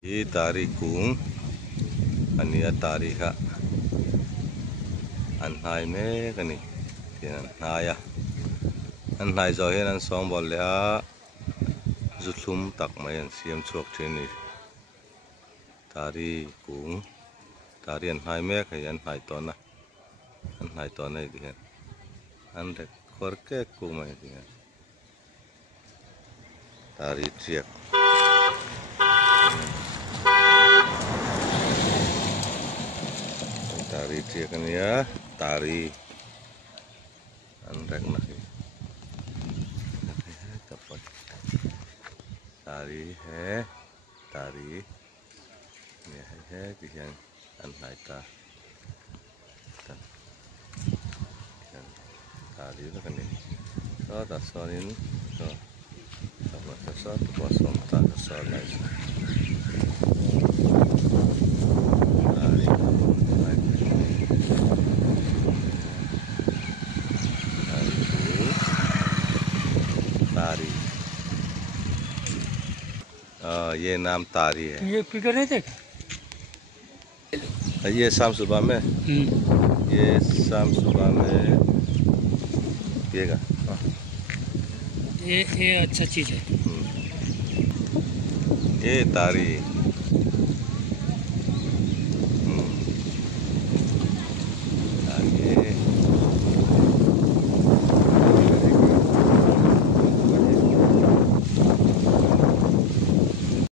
Hi tari kung ania tari kha an hai me kani tian an hai a an hai zo hian an sawng bol le a zuthum tak mai an siam chuak thin ni tari kung tari an hai me khai an hai tawna an hai tawna hi hian an rek khor ke ku mai hian tari triak tari triak ania tari an rek na hi tari he tari ne he hian an hai ta tari la kani so ta sonin so sama sa tu som ta so lai tari ये नाम तारी है। ये picker नहीं थे ये शाम सुबह में ये शाम सुबह में पिएगा। ये अच्छा चीज़ है। ये तारी